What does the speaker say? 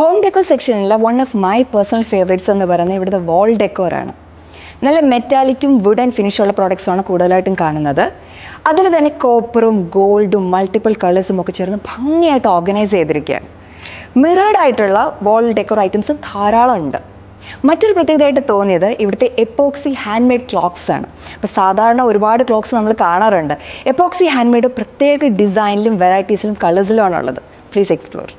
Home decor സെക്ഷനിലെ one of my personal favourites എന്ന് പറയുന്നത് ഇവിടുത്തെ വാൾ ഡെക്കോറാണ്. നല്ല മെറ്റാലിക്കും വുഡൻ ഫിനിഷുള്ള പ്രോഡക്ട്സാണ് കൂടുതലായിട്ടും കാണുന്നത്. അതിൽ തന്നെ കോപ്പറും ഗോൾഡും മൾട്ടിപ്പിൾ കളേഴ്സും ഒക്കെ ചേർന്ന് ഭംഗിയായിട്ട് ഓർഗനൈസ് ചെയ്തിരിക്കുകയാണ്. മിറേഡ് ആയിട്ടുള്ള വാൾ ഡെക്കോർ ഐറ്റംസ് ധാരാളം ഉണ്ട്. മറ്റൊരു പ്രത്യേകതയായിട്ട് തോന്നിയത് ഇവിടുത്തെ എപ്പോക്സി ഹാൻഡ് മെയ്ഡ് ക്ലോക്സ് ആണ്. അപ്പോൾ സാധാരണ ഒരുപാട് ക്ലോക്സ് നമ്മൾ കാണാറുണ്ട്. എപ്പോക്സി ഹാൻഡ് മെയ്ഡ് പ്രത്യേക ഡിസൈനിലും വെറൈറ്റീസിലും കളേഴ്സിലുമാണുള്ളത്. Please explore.